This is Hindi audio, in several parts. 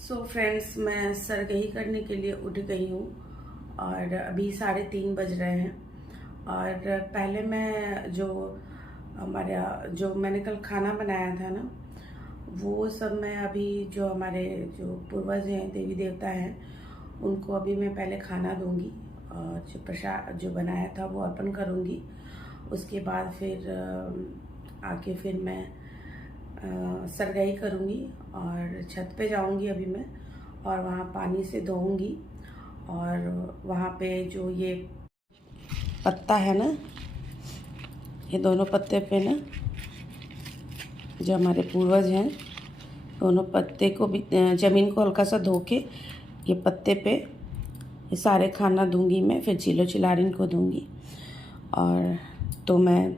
सो फ्रेंड्स, मैं सरगही करने के लिए उठ गई हूँ और अभी 3:30 बज रहे हैं। और पहले मैं हमारा जो मैंने कल खाना बनाया था ना, वो सब मैं अभी जो हमारे जो पूर्वज हैं, देवी देवता हैं, उनको अभी मैं पहले खाना दूंगी और जो प्रसाद जो बनाया था वो अर्पण करूंगी। उसके बाद फिर आके फिर मैं सरगाई करूँगी और छत पे जाऊँगी अभी मैं, और वहाँ पानी से धोऊँगी। और वहाँ पे जो ये पत्ता है ना, ये दोनों पत्ते पे ना, जो हमारे पूर्वज हैं, दोनों पत्ते को भी ज़मीन को हल्का सा धो के ये पत्ते पे ये सारे खाना दूंगी मैं, फिर चिलो चिलारिन को दूंगी। और तो मैं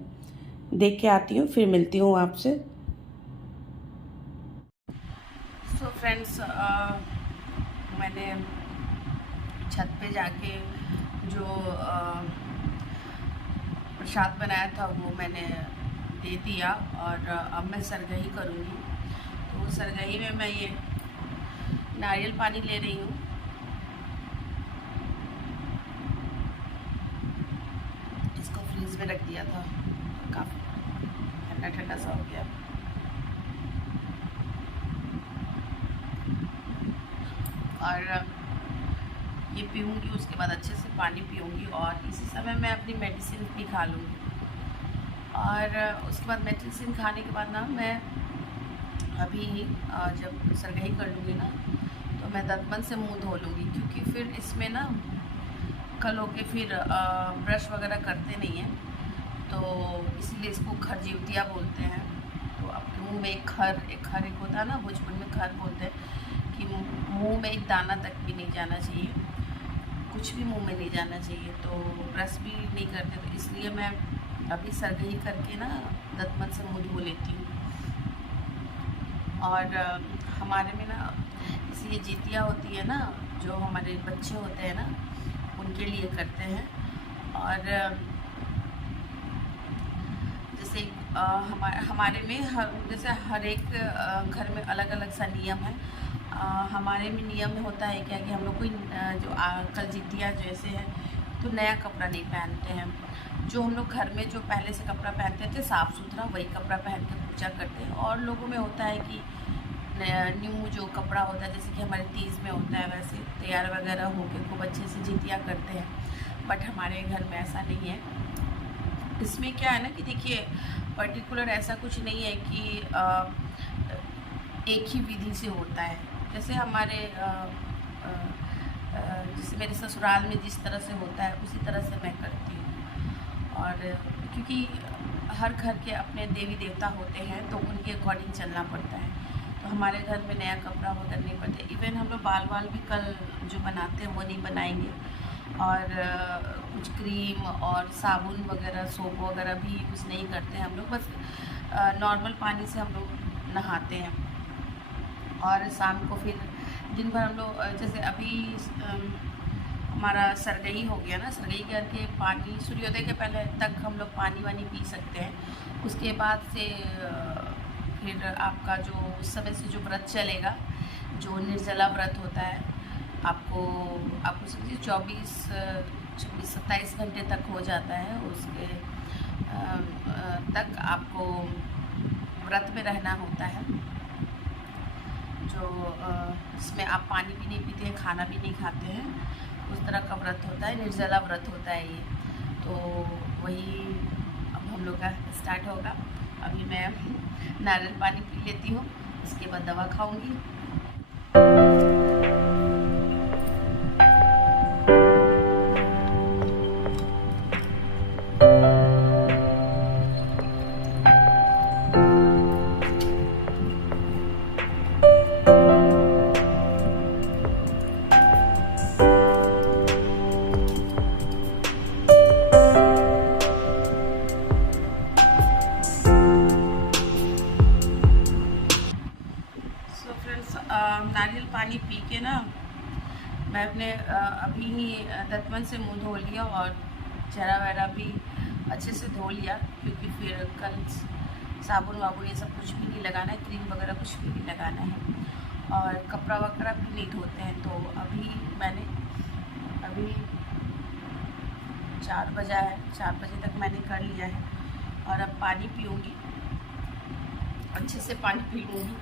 देख के आती हूँ, फिर मिलती हूँ आपसे। सो फ्रेंड्स, मैंने छत पे जाके जो प्रसाद बनाया था वो मैंने दे दिया और अब मैं सरगही करूँगी। तो सरगही में मैं ये नारियल पानी ले रही हूँ। इसको फ्रीज में रख दिया था, काफ़ी ठंडा ठंडा सा हो गया। और ये पीऊँगी, उसके बाद अच्छे से पानी पीऊँगी और इसी समय मैं अपनी मेडिसिन भी खा लूँगी। और उसके बाद मेडिसिन खाने के बाद ना मैं अभी जब सरगही कर लूँगी ना, तो मैं दतमन से मुंह धो लूँगी, क्योंकि फिर इसमें ना कल होके फिर ब्रश वगैरह करते नहीं हैं, तो इसलिए इसको खरजीवतिया बोलते हैं। तो आपके मुंह में एक खर होता है ना, भोजपुर में खर बोलते हैं कि मुंह में एक दाना तक भी नहीं जाना चाहिए, कुछ भी मुंह में नहीं जाना चाहिए, तो ब्रश भी नहीं करते। तो इसलिए मैं अभी सरगही करके ना दतमन से मुंह धो लेती हूँ। और हमारे में ना जैसे ये जितिया होती है ना, जो हमारे बच्चे होते हैं ना, उनके लिए करते हैं। और जैसे हमारे में जैसे हर एक घर में अलग अलग सा नियम है। हमारे में नियम में होता है क्या कि हम लोग कोई जो कल जितिया जैसे है तो नया कपड़ा नहीं पहनते हैं। जो हम लोग घर में जो पहले से कपड़ा पहनते थे साफ़ सुथरा, वही कपड़ा पहन के पूजा करते हैं। और लोगों में होता है कि न्यू जो कपड़ा होता है, जैसे कि हमारे तीज में होता है, वैसे तैयार वगैरह होकर खूब अच्छे से जितिया करते हैं। बट हमारे घर में ऐसा नहीं है। इसमें क्या है ना कि देखिए, पर्टिकुलर ऐसा कुछ नहीं है कि एक ही विधि से होता है। जैसे हमारे जैसे मेरे ससुराल में जिस तरह से होता है उसी तरह से मैं करती हूँ। और क्योंकि हर घर के अपने देवी देवता होते हैं, तो उनके अकॉर्डिंग चलना पड़ता है। तो हमारे घर में नया कपड़ा वगैरह नहीं पड़ता। इवन हम लोग बाल भी कल जो बनाते हैं वो नहीं बनाएंगे। और कुछ क्रीम और साबुन वगैरह, सोप वगैरह भी यूज़ नहीं करते हैं हम लोग। बस नॉर्मल पानी से हम लोग नहाते हैं। और शाम को फिर दिन भर हम लोग जैसे अभी हमारा सरगही हो गया ना, सरगही करके पानी सूर्योदय के पहले तक हम लोग पानी वानी पी सकते हैं। उसके बाद से फिर आपका जो उस समय से जो व्रत चलेगा, जो निर्जला व्रत होता है, आपको समझिए 27 घंटे तक हो जाता है। उसके तक आपको व्रत में रहना होता है, जो जिसमें आप पानी भी नहीं पीते हैं, खाना भी नहीं खाते हैं, उस तरह का व्रत होता है, निर्जला व्रत होता है ये। तो वही अब हम लोग का स्टार्ट होगा। अभी मैं नारियल पानी पी लेती हूँ, उसके बाद दवा खाऊंगी। नारियल पानी पी के ना मैं अपने अभी ही दतमन से मुंह धो लिया और चेहरा वगैरह भी अच्छे से धो लिया, क्योंकि फिर कल साबुन वाबुन ये सब कुछ भी नहीं लगाना है, क्रीम वगैरह कुछ भी नहीं लगाना है। और कपड़ा वगैरह नहीं धोते हैं। तो अभी 4 बजा है, 4 बजे तक मैंने कर लिया है। और अब पानी पीऊँगी, अच्छे से पानी पी लूँगी।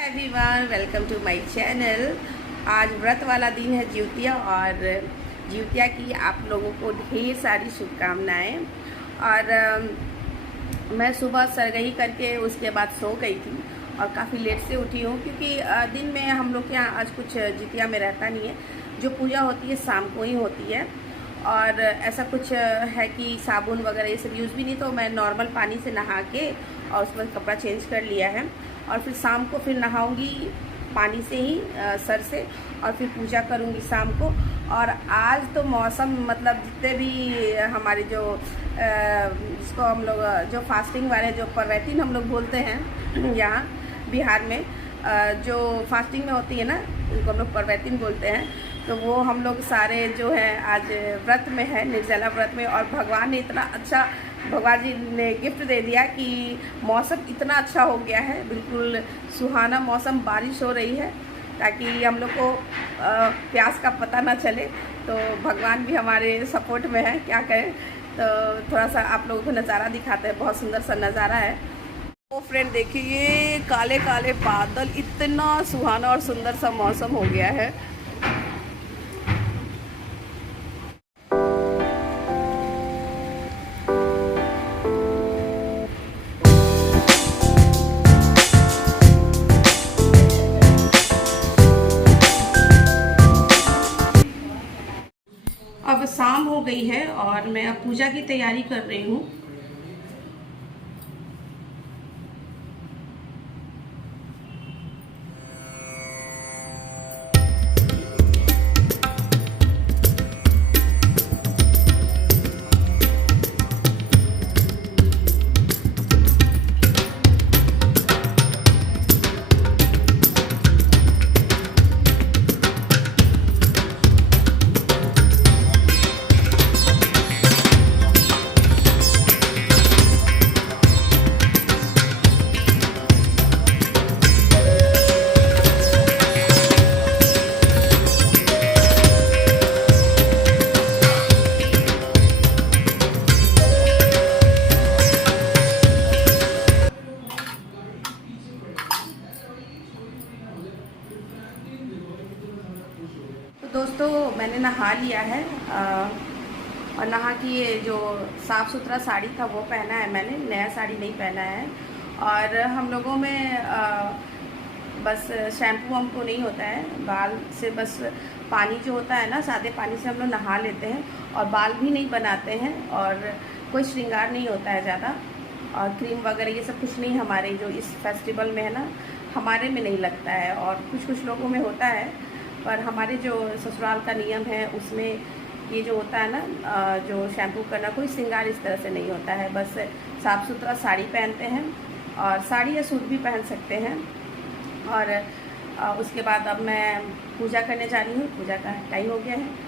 Everyone, welcome to my channel. आज व्रत वाला दिन है, जिउतिया, और जिउतिया की आप लोगों को ढेर सारी शुभकामनाएं। और मैं सुबह सरगही करके उसके बाद सो गई थी और काफ़ी लेट से उठी हूँ, क्योंकि दिन में हम लोग के यहाँ आज कुछ जितिया में रहता नहीं है। जो पूजा होती है शाम को ही होती है, और ऐसा कुछ है कि साबुन वगैरह ये सब यूज़ भी नहीं। तो मैं नॉर्मल पानी से नहा के और उसमें कपड़ा चेंज कर लिया है, और फिर शाम को फिर नहाऊंगी पानी से ही सर से, और फिर पूजा करूंगी शाम को। और आज तो मौसम मतलब जितने भी हमारे जो जिसको हम लोग जो फास्टिंग वाले जो परवैतिन हम लोग बोलते हैं यहाँ बिहार में, जो फास्टिंग में होती है ना, उनको हम लोग परवैतिन बोलते हैं। तो वो हम लोग सारे जो है आज व्रत में है, निर्जला व्रत में। और भगवान ने इतना अच्छा, भगवान जी ने गिफ्ट दे दिया कि मौसम इतना अच्छा हो गया है, बिल्कुल सुहाना मौसम, बारिश हो रही है, ताकि हम लोग को प्यास का पता ना चले। तो भगवान भी हमारे सपोर्ट में है, क्या करें। तो थोड़ा सा आप लोगों को नज़ारा दिखाते हैं, बहुत सुंदर सा नज़ारा है। तो फ्रेंड देखिए, ये काले काले बादल, इतना सुहाना और सुंदर सा मौसम हो गया है। अब शाम हो गई है और मैं अब पूजा की तैयारी कर रही हूँ। दोस्तों मैंने नहा लिया है, और नहा के ये जो साफ़ सुथरा साड़ी था वो पहना है मैंने, नया साड़ी नहीं पहना है। और हम लोगों में बस शैम्पू वैम्पू नहीं होता है, बाल से बस पानी जो होता है ना, सादे पानी से हम लोग नहा लेते हैं, और बाल भी नहीं बनाते हैं, और कोई श्रृंगार नहीं होता है ज़्यादा, और क्रीम वगैरह ये सब कुछ नहीं हमारे जो इस फेस्टिवल में है ना, हमारे में नहीं लगता है। और कुछ लोगों में होता है, पर हमारे जो ससुराल का नियम है उसमें ये जो होता है ना, जो शैम्पू करना, कोई श्रृंगार इस तरह से नहीं होता है। बस साफ़ सुथरा साड़ी पहनते हैं, और साड़ी या सूट भी पहन सकते हैं। और उसके बाद अब मैं पूजा करने जा रही हूँ, पूजा का टाइम हो गया है।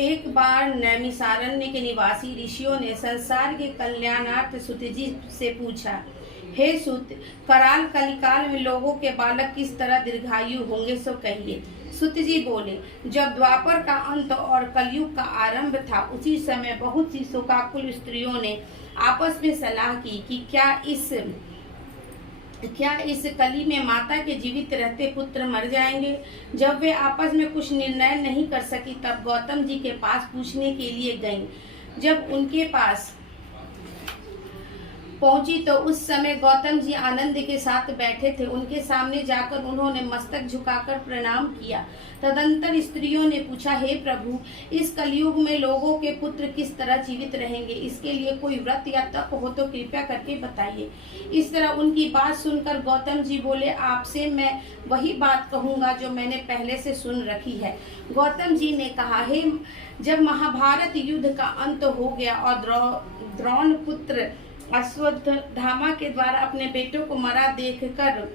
एक बार नैमिषारण्य के निवासी ऋषियों ने संसार के कल्याणार्थ सुत जी से पूछा, हे सुत, कराल कलिकाल में लोगों के बालक किस तरह दीर्घायु होंगे, सो कहिए। सुत जी बोले, जब द्वापर का अंत और कलयुग का आरंभ था, उसी समय बहुत सी शोकाकुल स्त्रियों ने आपस में सलाह की कि क्या इस कली में माता के जीवित रहते पुत्र मर जाएंगे। जब वे आपस में कुछ निर्णय नहीं कर सकी, तब गौतम जी के पास पूछने के लिए गईं। जब उनके पास पहुंची तो उस समय गौतम जी आनंद के साथ बैठे थे। उनके सामने जाकर उन्होंने मस्तक झुकाकर प्रणाम किया। तदंतर स्त्रियों ने पूछा, हे प्रभु, इस कलयुग में लोगों के पुत्र किस तरह जीवित रहेंगे, इसके लिए कोई व्रत या तप हो तो कृपया करके बताइए। इस तरह उनकी बात सुनकर गौतम जी बोले, आपसे मैं वही बात कहूँगा जो मैंने पहले से सुन रखी है। गौतम जी ने कहा, हे, जब महाभारत युद्ध का अंत हो गया और द्रोण पुत्र अश्वत्थामा के द्वारा अपने बेटों को मरा देखकर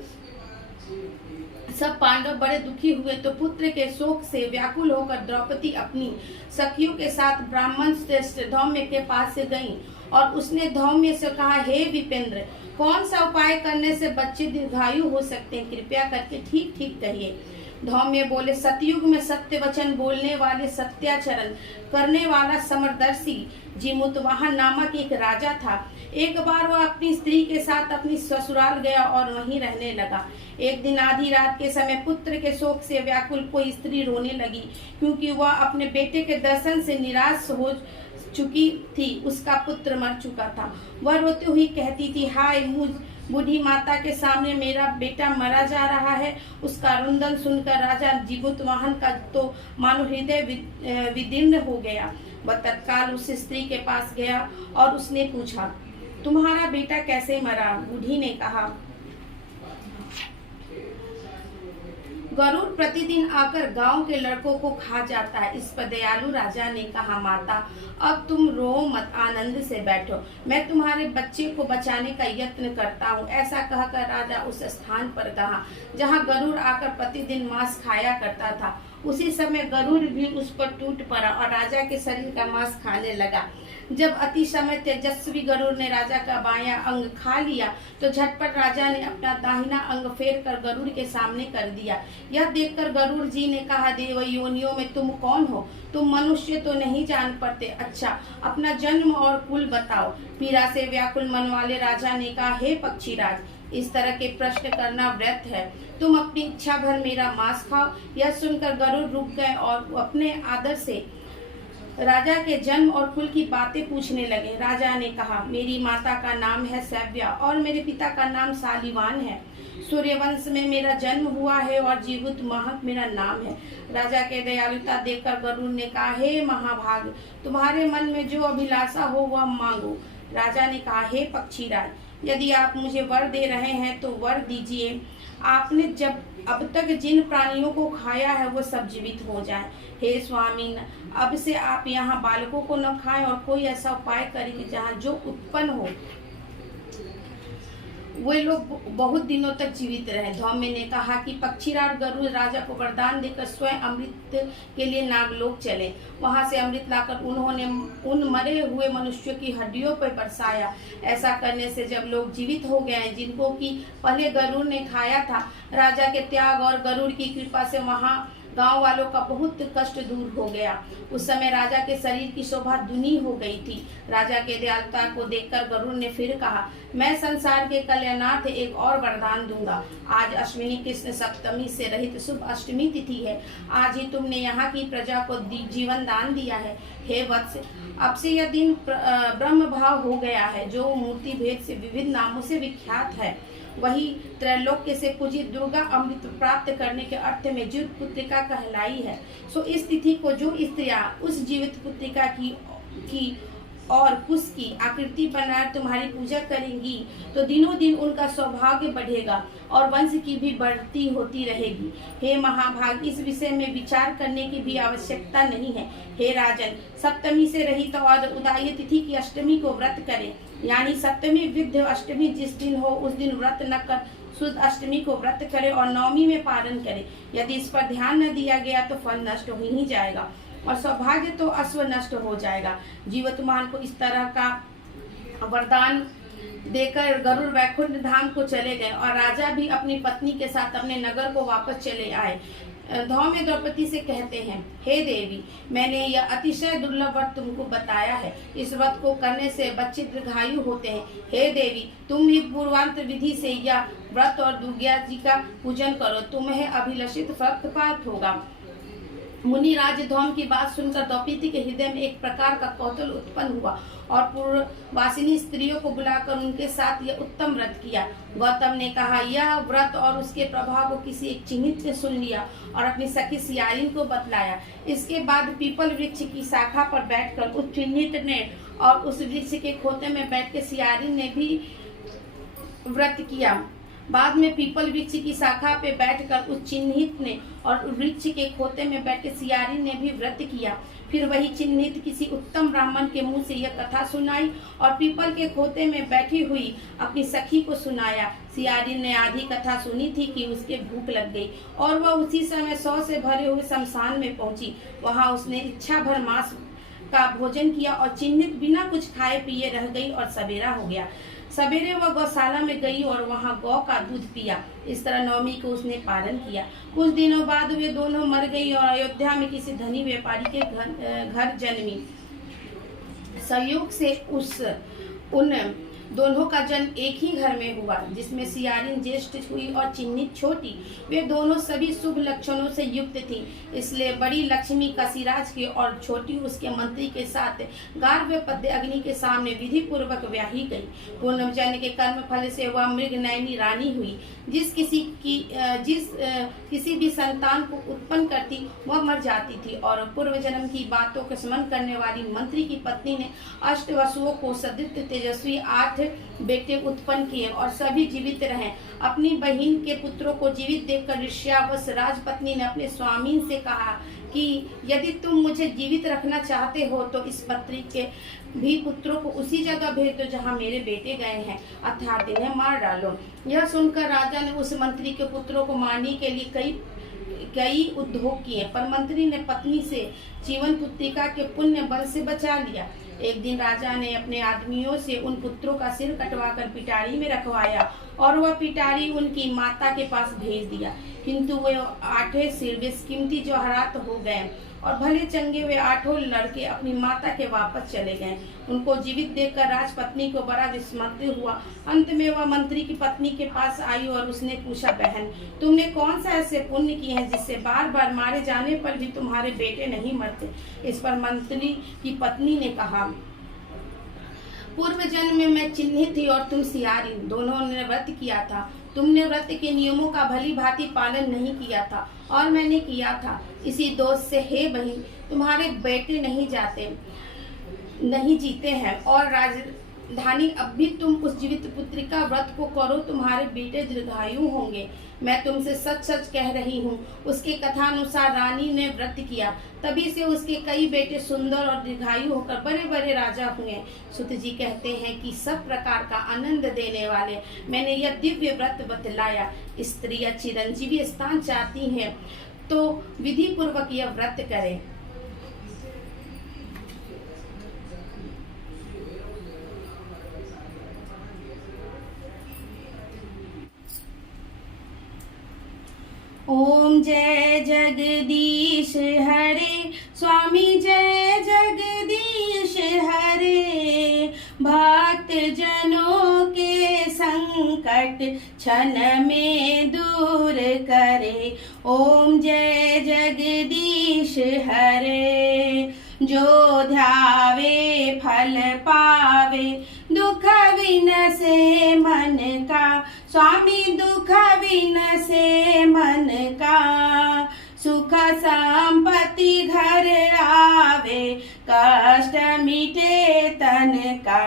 सब पांडव बड़े दुखी हुए, तो पुत्र के शोक से व्याकुल होकर द्रौपदी अपनी सखियों के साथ ब्राह्मण श्रेष्ठ धौम्य के पास से गईं और उसने धौम्य से कहा, हे विपेंद्र, कौन सा उपाय करने से बच्चे दीर्घायु हो सकते हैं, कृपया करके ठीक ठीक कहिए। धौम्य बोले, सतयुग में सत्य वचन बोलने वाले, सत्याचरण करने वाला समरदर्शी जीमुतवाहन नामक एक राजा था। एक बार वह अपनी स्त्री के साथ अपनी ससुराल गया और वहीं रहने लगा। एक दिन आधी रात के समय पुत्र के शोक से व्याकुल कोई स्त्री रोने लगी, क्योंकि वह अपने बेटे के दर्शन से निराश हो चुकी थी। उसका पुत्र मर चुका था। वह रोते हुई कहती थी, हाय, मुझ बूढ़ी माता के सामने मेरा बेटा मरा जा रहा है। उसका रुंदन सुनकर राजा जीमुतवाहन का तो मानो हृदय विदीर्ण हो गया। वह तत्काल उस स्त्री के पास गया और उसने पूछा, तुम्हारा बेटा कैसे मरा? बूढ़ी ने कहा, गरुड़ प्रतिदिन आकर गांव के लड़कों को खा जाता है। इस पर दयालु राजा ने कहा, माता, अब तुम रो मत, आनंद से बैठो, मैं तुम्हारे बच्चे को बचाने का यत्न करता हूँ। ऐसा कहकर राजा उस स्थान पर गया जहाँ गरुड़ आकर प्रतिदिन मांस खाया करता था। उसी समय गरुड़ भी उस पर टूट पड़ा और राजा के शरीर का मांस खाने लगा। जब अति समय तेजस्वी गरुड़ ने राजा का बायां अंग खा लिया, तो झटपट राजा ने अपना दाहिना अंग फेर कर गरुड़ के सामने कर दिया। यह देखकर गरुड़ जी ने कहा, देव योनियों में तुम कौन हो? तुम मनुष्य तो नहीं जान पड़ते। अच्छा, अपना जन्म और कुल बताओ। पीड़ा से व्याकुल मन वाले राजा ने कहा, हे पक्षीराज, इस तरह के प्रश्न करना व्यर्थ है। तुम अपनी इच्छा भर मेरा मांस खाओ। यह सुनकर गरुड़ रुक गए और अपने आदर से राजा के जन्म और कुल की बातें पूछने लगे। राजा ने कहा, मेरी माता का नाम है सव्या और मेरे पिता का नाम सालिवान है। सूर्यवंश में मेरा जन्म हुआ है और जीवुत महक मेरा नाम है। राजा के दयालुता देखकर गरुड़ ने कहा, हे महाभाग, तुम्हारे मन में जो अभिलाषा हो वह मांगो। राजा ने कहा, हे पक्षीराज, यदि आप मुझे वर दे रहे हैं तो वर दीजिए। आपने जब अब तक जिन प्राणियों को खाया है वो सब जीवित हो जाएं। हे स्वामी, अब से आप यहाँ बालकों को न खाएं और कोई ऐसा उपाय करें जहाँ जो उत्पन्न हो वे लोग बहुत दिनों तक जीवित रहे। धौम्य ने कहा कि पक्षीराज गरुड़ राजा को वरदान देकर स्वयं अमृत के लिए नागलोक चले। वहां से अमृत लाकर उन्होंने उन मरे हुए मनुष्यों की हड्डियों पर बरसाया। ऐसा करने से जब लोग जीवित हो गए जिनको कि पहले गरुड़ ने खाया था, राजा के त्याग और गरुड़ की कृपा से वहां गांव वालों का बहुत कष्ट दूर हो गया। उस समय राजा के शरीर की शोभा दुनी हो गई थी। राजा के दयालुता को देखकर गरुड़ ने फिर कहा, मैं संसार के कल्याणार्थ एक और वरदान दूंगा। आज अश्विनी कृष्ण सप्तमी से रहित शुभ अष्टमी तिथि है। आज ही तुमने यहाँ की प्रजा को जीवन दान दिया है। हे वत्स, अब से यह दिन ब्रह्म भाव हो गया है, जो मूर्ति भेद से विविध नामों से विख्यात है। वही त्रैलोक्य से पूजित दुर्गा अमृत प्राप्त करने के अर्थ में जीवित पुत्रिका कहलाई है। सो इस तिथि को जो स्त्रियां उस जीवित पुत्रिका की और कुश की आकृति बनाकर तुम्हारी पूजा करेंगी तो दिनों दिन उनका सौभाग्य बढ़ेगा और वंश की भी बढ़ती होती रहेगी। हे महाभाग, इस विषय में विचार करने की भी आवश्यकता नहीं है। हे राजन, सप्तमी से रहित और उदय तिथि की अष्टमी को व्रत करें, यानी सप्तमी विद्य अष्टमी जिस दिन हो उस दिन व्रत न कर शुद्ध अष्टमी को व्रत करे और नवमी में पारण करे। यदि इस पर ध्यान न दिया गया तो फल नष्ट हो ही जाएगा। और सौभाग्य तो अश्व नष्ट हो जाएगा। जीवतमान को इस तरह का वरदान देकर गरुड़ वैकुंठ धाम को चले गए और राजा भी अपनी पत्नी के साथ अपने नगर को वापस चले आए। धौम्य द्रौपदी से कहते हैं, हे देवी, मैंने यह अतिशय दुर्लभ व्रत तुमको बताया है। इस व्रत को करने से बच्चे दीर्घायु होते हैं। हे देवी, तुम भी पूर्वांतर विधि से यह व्रत और दुर्गा जी का पूजन करो, तुम्हें अभिलषित फल प्राप्त होगा। मुनिराज धौम की बात सुनकर द्रौपदी के हृदय में एक प्रकार का कौतूहल उत्पन्न हुआ और पूर्ववासिनी स्त्रियों को बुलाकर उनके साथ यह उत्तम व्रत किया। गौतम ने कहा, यह व्रत और उसके प्रभाव को किसी एक चिन्हित ने सुन लिया और अपनी सखी सियारिन को बतलाया। इसके बाद पीपल वृक्ष की शाखा पर बैठकर उस चिन्हित ने और उस वृक्ष के खोते में बैठकर सियारिन ने भी व्रत किया। बाद में पीपल वृक्ष की शाखा पे बैठकर उस चिन्हित ने और वृक्ष के खोते में बैठ सियारिन ने भी व्रत किया। फिर वही चिन्हित किसी उत्तम ब्राह्मण के मुंह से यह कथा सुनाई और पीपल के खोते में बैठी हुई अपनी सखी को सुनाया। सियारिन ने आधी कथा सुनी थी कि उसके भूख लग गई और वह उसी समय 100 से भरे हुए शमशान में पहुंची। वहां उसने इच्छा भर मांस का भोजन किया और चिन्हित बिना कुछ खाए पिए रह गई और सवेरा हो गया। सवेरे वह गौशाला में गई और वहां गौ का दूध पिया। इस तरह नवमी को उसने पालन किया। कुछ दिनों बाद वे दोनों मर गई और अयोध्या में किसी धनी व्यापारी के घर जन्मी। संयोग से उन दोनों का जन्म एक ही घर में हुआ, जिसमें सियारिन ज्येष्ठ हुई और चिन्हित छोटी। वे दोनों सभी शुभ लक्षणों से युक्त थी, इसलिए बड़ी लक्ष्मी कशिराज के और छोटी उसके मंत्री के साथ गार्भपत्य अग्नि के सामने विधि पूर्वक ब्याही गई। पूर्वजन्म के कर्म फल से वह मृगनयनी रानी हुई। जिस किसी भी संतान को उत्पन्न करती वह मर जाती थी और पूर्व जन्म की बातों को स्मरण करने वाली मंत्री की पत्नी ने 8 वसुओं को सदित तेजस्वी 8 बेटे उत्पन्न किए और सभी जीवित रहे। अपनी बहन के पुत्रों को जीवित देखकर ईर्ष्यावश राजपत्नी ने अपने स्वामी से कहा कि यदि तुम मुझे जीवित रखना चाहते हो तो इस पत्री के भी पुत्रों को उसी जगह भेज दो जहाँ मेरे बेटे गए हैं, अर्थात इन्हें मार डालो। यह सुनकर राजा ने उस मंत्री के पुत्रों को मारने के लिए कई उद्योग किए, पर मंत्री ने पत्नी से जीवन पुत्रिका के पुण्य बल से बचा लिया। एक दिन राजा ने अपने आदमियों से उन पुत्रों का सिर कटवाकर पिटारी में रखवाया और वह पिटारी उनकी माता के पास भेज दिया, किंतु वे 8 सिर बेशकीमती जवाहरात हो गए और भले चंगे वे 8 लड़के अपनी माता के वापस चले गए। उनको जीवित देखकर राजपत्नी को बड़ा विस्मृत हुआ। अंत में वह मंत्री की पत्नी के पास आई और उसने पूछा, बहन, तुमने कौन सा ऐसे पुण्य किए हैं जिससे बार बार मारे जाने पर भी तुम्हारे बेटे नहीं मरते? इस पर मंत्री की पत्नी ने कहा, पूर्व जन्म में मैं चिन्हित थी और तुम सियारिन, दोनों ने व्रत किया था। तुमने व्रत के नियमों का भली भांति पालन नहीं किया था और मैंने किया था। इसी दोष से हे बहन, तुम्हारे बेटे नहीं जीते हैं और राजधानी अब भी तुम उस जीवित पुत्री का व्रत को करो, तुम्हारे बेटे दीर्घायु होंगे। मैं तुमसे सच सच कह रही हूँ। उसके कथानुसार रानी ने व्रत किया, तभी से उसके कई बेटे सुंदर और दीर्घायु होकर बड़े बड़े राजा हुए। सुत जी कहते हैं कि सब प्रकार का आनंद देने वाले मैंने यह दिव्य व्रत बतलाया। स्त्रियां चिरंजीवी स्थान चाहती हैं तो विधि पूर्वक यह व्रत करें। ओम जय जगदीश हरे, स्वामी जय जगदीश हरे। भक्त जनों के संकट क्षण में दूर करे। ओम जय जगदीश हरे। जो ध्यावे फल पावे, दुख विनसे मन का। स्वामी दुख विनसे मन का। सुख संपत्ति घर आवे, कष्ट मिटे तन का।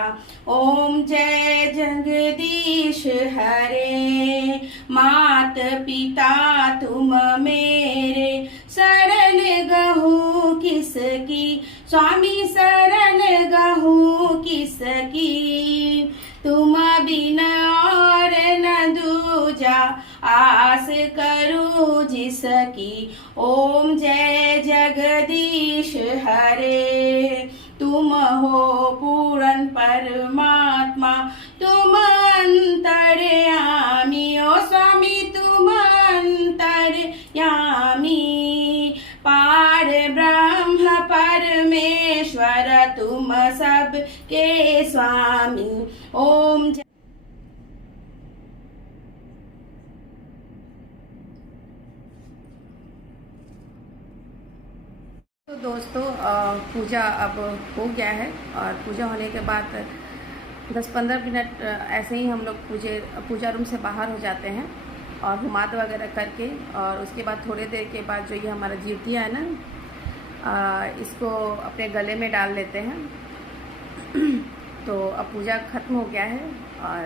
ओम जय जगदीश हरे। मात पिता तुम मेरे, शरण गहूँ किसकी। स्वामी शरण गहूँ किसकी। तुम बिना और न दूजा, आस करूँ हो जिसकी। ओम जय जगदीश हरे, तुम हो पूर्ण परमात्मा, तुम अंतर्यामी। ओ स्वामी तुम अंतर्यामी, पार ब्रह्म परमेश्वर तुम सब के स्वामी। ओम तो दोस्तों पूजा अब हो गया है और पूजा होने के बाद 10-15 मिनट ऐसे ही हम लोग पूजा रूम से बाहर हो जाते हैं और हुमाद वगैरह करके, और उसके बाद थोड़ी देर के बाद जो ये हमारा जीवतिया है ना, इसको अपने गले में डाल लेते हैं। तो अब पूजा ख़त्म हो गया है और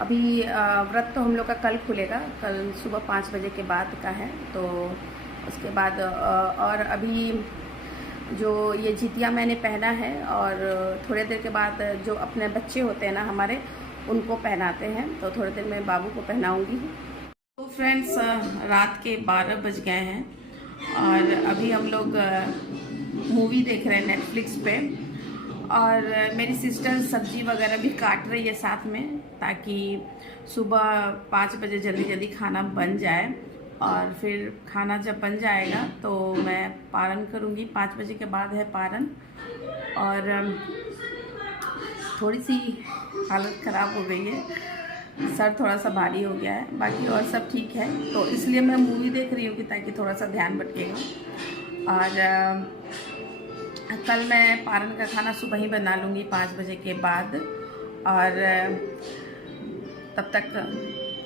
अभी व्रत तो हम लोग का कल खुलेगा, कल सुबह 5 बजे के बाद का है। तो उसके बाद और अभी जो ये जितिया मैंने पहना है और थोड़ी देर के बाद जो अपने बच्चे होते हैं ना हमारे, उनको पहनाते हैं। तो थोड़ी देर में बाबू को पहनाऊंगी। तो फ्रेंड्स रात के 12 बज गए हैं और अभी हम लोग मूवी देख रहे हैं नेटफ्लिक्स पे, और मेरी सिस्टर सब्जी वगैरह भी काट रही है साथ में, ताकि सुबह 5 बजे जल्दी जल्दी खाना बन जाए। और फिर खाना जब बन जाएगा तो मैं पारण करूँगी। 5 बजे के बाद है पारण, और थोड़ी सी हालत ख़राब हो गई है, सर थोड़ा सा भारी हो गया है, बाकी और सब ठीक है। तो इसलिए मैं मूवी देख रही हूँ कि ताकि थोड़ा सा ध्यान भटकेगा। और कल मैं पारण का खाना सुबह ही बना लूँगी 5 बजे के बाद, और तब तक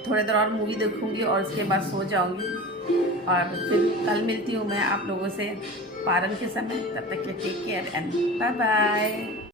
थोड़ी देर और मूवी देखूँगी और उसके बाद सो जाऊँगी। और फिर कल मिलती हूँ मैं आप लोगों से पारण के समय। तब तक के take care and bye bye.